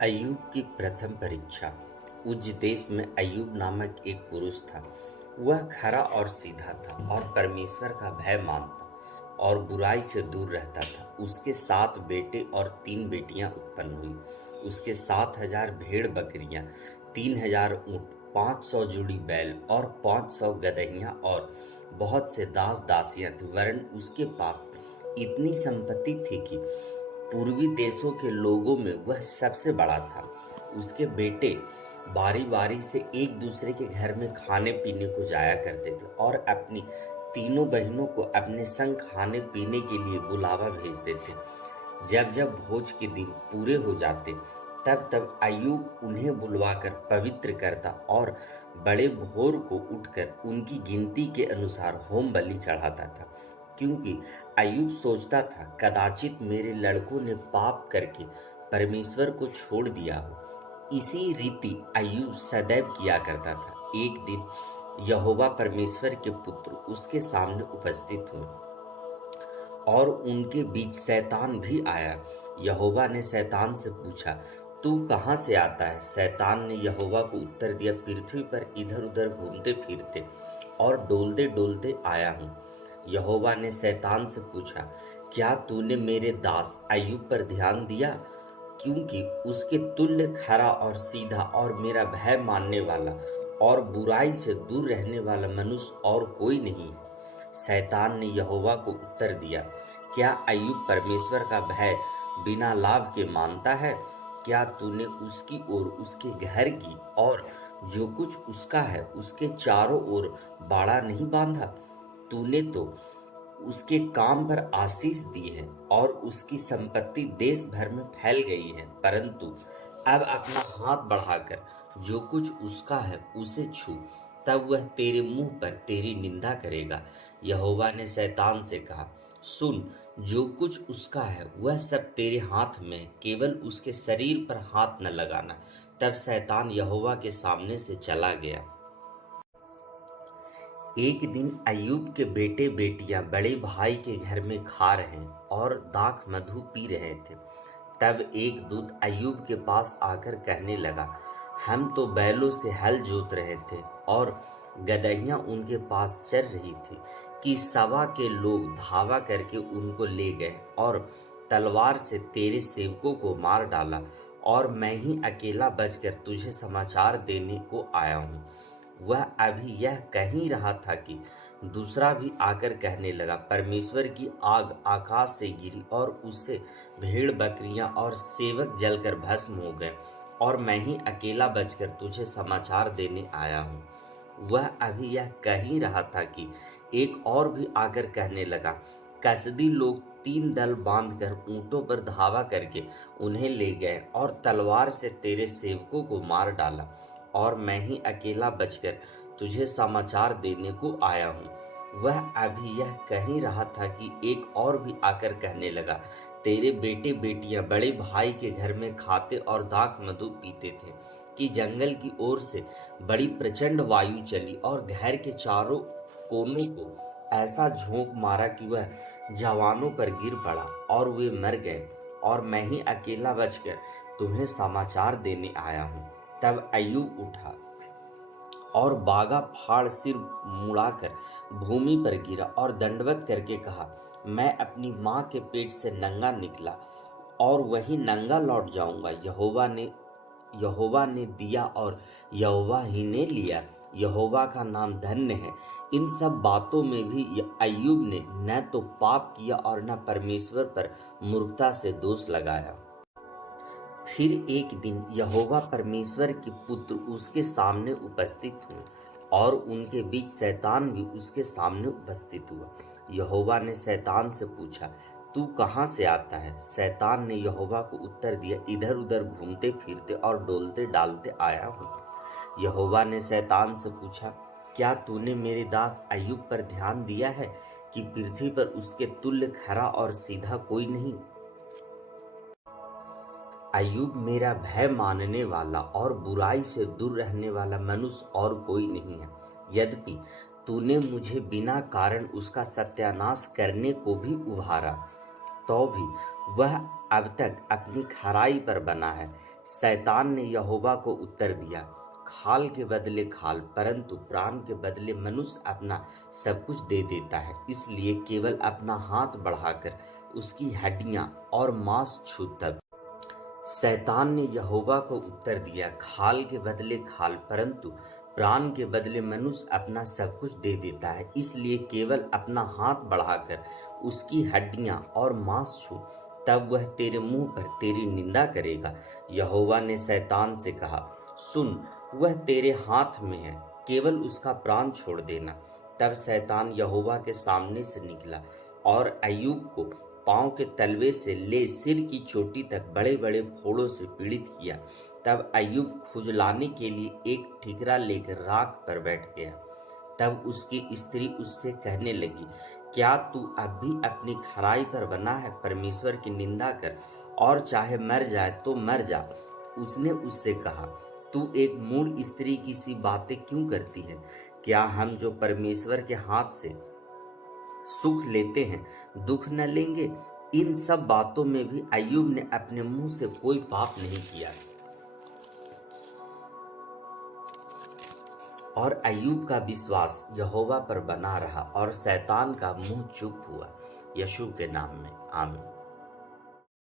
अय्यूब की प्रथम परीक्षा। उस देश में अय्यूब नामक एक पुरुष था। वह खरा और सीधा था और परमेश्वर का भय मानता और बुराई से दूर रहता था। उसके 7 बेटे और 3 बेटियां उत्पन्न हुई। उसके 7,000 भेड़ बकरियां, 3,000 ऊंट, 500 जुड़ी बैल और 500 गदहियां और बहुत से दास दासियां थी। वरन उसके पास इतनी संपत्ति थी कि पूर्वी देशों के लोगों में वह सबसे बड़ा था। उसके बेटे बारी बारी से एक दूसरे के घर में खाने पीने को जाया करते थे और अपनी तीनों बहनों को अपने संग खाने पीने के लिए बुलावा भेजते थे। जब जब भोज के दिन पूरे हो जाते तब तब अय्यूब उन्हें बुलवाकर पवित्र करता और बड़े भोर को उठकर उनकी गिनती के अनुसार होम बलि चढ़ाता था। क्योंकि अय्यूब सोचता था, कदाचित मेरे लड़कों ने पाप करके परमेश्वर को छोड़ दिया हो। इसी रीति अय्यूब सदैव किया करता था। एक दिन यहोवा परमेश्वर के पुत्र उसके सामने उपस्थित हुए और उनके बीच शैतान भी आया। यहोवा ने शैतान से पूछा, तू कहाँ से आता है? शैतान ने यहोवा को उत्तर दिया, पृथ्वी पर इधर उधर घूमते फिरते और डोलते डोलते आया हूँ। यहोवा ने शैतान से पूछा, क्या तूने मेरे दास अय्यूब पर ध्यान दिया? क्योंकि उसके तुल्य खरा और सीधा और मेरा भय मानने वाला और बुराई से दूर रहने वाला मनुष्य और कोई नहीं है। शैतान ने यहोवा को उत्तर दिया, क्या अय्यूब परमेश्वर का भय बिना लाभ के मानता है? क्या तूने उसकी ओर उसके घर की और जो कुछ उसका है उसके चारों ओर बाड़ा नहीं बांधा? तूने तो उसके काम पर आशीष दी है और उसकी संपत्ति देश भर में फैल गई है। परंतु अब अपना हाथ बढ़ाकर जो कुछ उसका है उसे छू, तब वह तेरे मुंह पर तेरी निंदा करेगा। यहोवा ने शैतान से कहा, सुन, जो कुछ उसका है वह सब तेरे हाथ में, केवल उसके शरीर पर हाथ न लगाना। तब शैतान यहोवा के सामने से चला गया। एक दिन अय्यूब के बेटे बेटियां बड़े भाई के घर में खा रहे और दाख मधु पी रहे थे। तब एक दूत अय्यूब के पास आकर कहने लगा, हम तो बैलों से हल जोत रहे थे और गदहियां उनके पास चर रही थी कि सभा के लोग धावा करके उनको ले गए और तलवार से तेरे सेवकों को मार डाला, और मैं ही अकेला बचकर तुझे समाचार देने को आया हूँ। वह अभी यह कह ही रहा था कि दूसरा भी आकर कहने लगा, परमेश्वर की आग आकाश से गिरी और उससे भेड़ बकरियां और सेवक जलकर भस्म हो गए, और मैं ही अकेला बचकर तुझे समाचार देने आया हूँ। वह अभी यह कह ही रहा था कि एक और भी आकर कहने लगा, कसदी लोग 3 दल बांधकर ऊंटों पर धावा करके उन्हें ले गए और तलवार से तेरे सेवकों को मार डाला, और मैं ही अकेला बचकर तुझे समाचार देने को आया हूँ। वह अभी यह कह ही रहा था कि एक और भी आकर कहने लगा, तेरे बेटे बेटियां बड़े भाई के घर में खाते और दाख मधु पीते थे कि जंगल की ओर से बड़ी प्रचंड वायु चली और घर के चारों कोनों को ऐसा झोंक मारा कि वह जवानों पर गिर पड़ा और वे मर गए, और मैं ही अकेला बचकर तुम्हें समाचार देने आया हूँ। तब अय्यूब उठा और बागा फाड़ सिर मुड़ाकर भूमि पर गिरा और दंडवत करके कहा, मैं अपनी माँ के पेट से नंगा निकला और वही नंगा लौट जाऊंगा। यहोवा ने दिया और यहोवा ही ने लिया। यहोवा का नाम धन्य है। इन सब बातों में भी अय्यूब ने न तो पाप किया और न परमेश्वर पर मूर्खता से दोष लगाया। फिर एक दिन यहोवा परमेश्वर के पुत्र उसके सामने उपस्थित हुए और उनके बीच शैतान भी उसके सामने उपस्थित हुआ। यहोवा ने शैतान से पूछा, तू कहाँ से आता है? शैतान ने यहोवा को उत्तर दिया, इधर उधर घूमते फिरते और डोलते डालते आया हूँ। यहोवा ने शैतान से पूछा, क्या तूने मेरे दास अय्यूब पर ध्यान दिया है कि पृथ्वी पर उसके तुल्य खरा और सीधा कोई नहीं? अय्यूब मेरा भय मानने वाला और बुराई से दूर रहने वाला मनुष्य और कोई नहीं है। यद्यपि तूने मुझे बिना कारण उसका सत्यानाश करने को भी उभारा, तो भी वह अब तक अपनी खराई पर बना है। शैतान ने यहोवा को उत्तर दिया, खाल के बदले खाल, परंतु प्राण के बदले मनुष्य अपना सब कुछ दे देता है। इसलिए केवल अपना हाथ बढ़ाकर उसकी हड्डियां और मांस छू। तब शैतान ने यहोवा को उत्तर दिया, खाल के बदले खाल, परंतु प्राण के बदले मनुष्य अपना सब कुछ दे देता है। इसलिए केवल अपना हाथ बढ़ाकर उसकी हड्डियां और मांस छू, तब वह तेरे मुंह पर तेरी निंदा करेगा। यहोवा ने शैतान से कहा, सुन, वह तेरे हाथ में है, केवल उसका प्राण छोड़ देना। तब शैतान यहोवा के सामने से निकला और अय्यूब को पांव के तलवे से ले सिर की चोटी तक बड़े बड़े फोड़ों से पीड़ित किया। तब अय्यूब खुजलाने के लिए एक ठिकरा लेकर राख पर बैठ गया। तब उसकी स्त्री उससे कहने लगी, क्या तू अब भी अपनी खराई पर बना है? परमेश्वर की निंदा कर और चाहे मर जाए तो मर जा। उसने उससे कहा, तू एक मूढ़ स्त्री की सी बातें क्यों करती है? क्या हम जो परमेश्वर के हाथ से सुख लेते हैं दुख न लेंगे? इन सब बातों में भी अय्यूब ने अपने मुंह से कोई पाप नहीं किया। और अय्यूब का विश्वास यहोवा पर बना रहा और शैतान का मुंह चुप हुआ। यीशु के नाम में आमीन।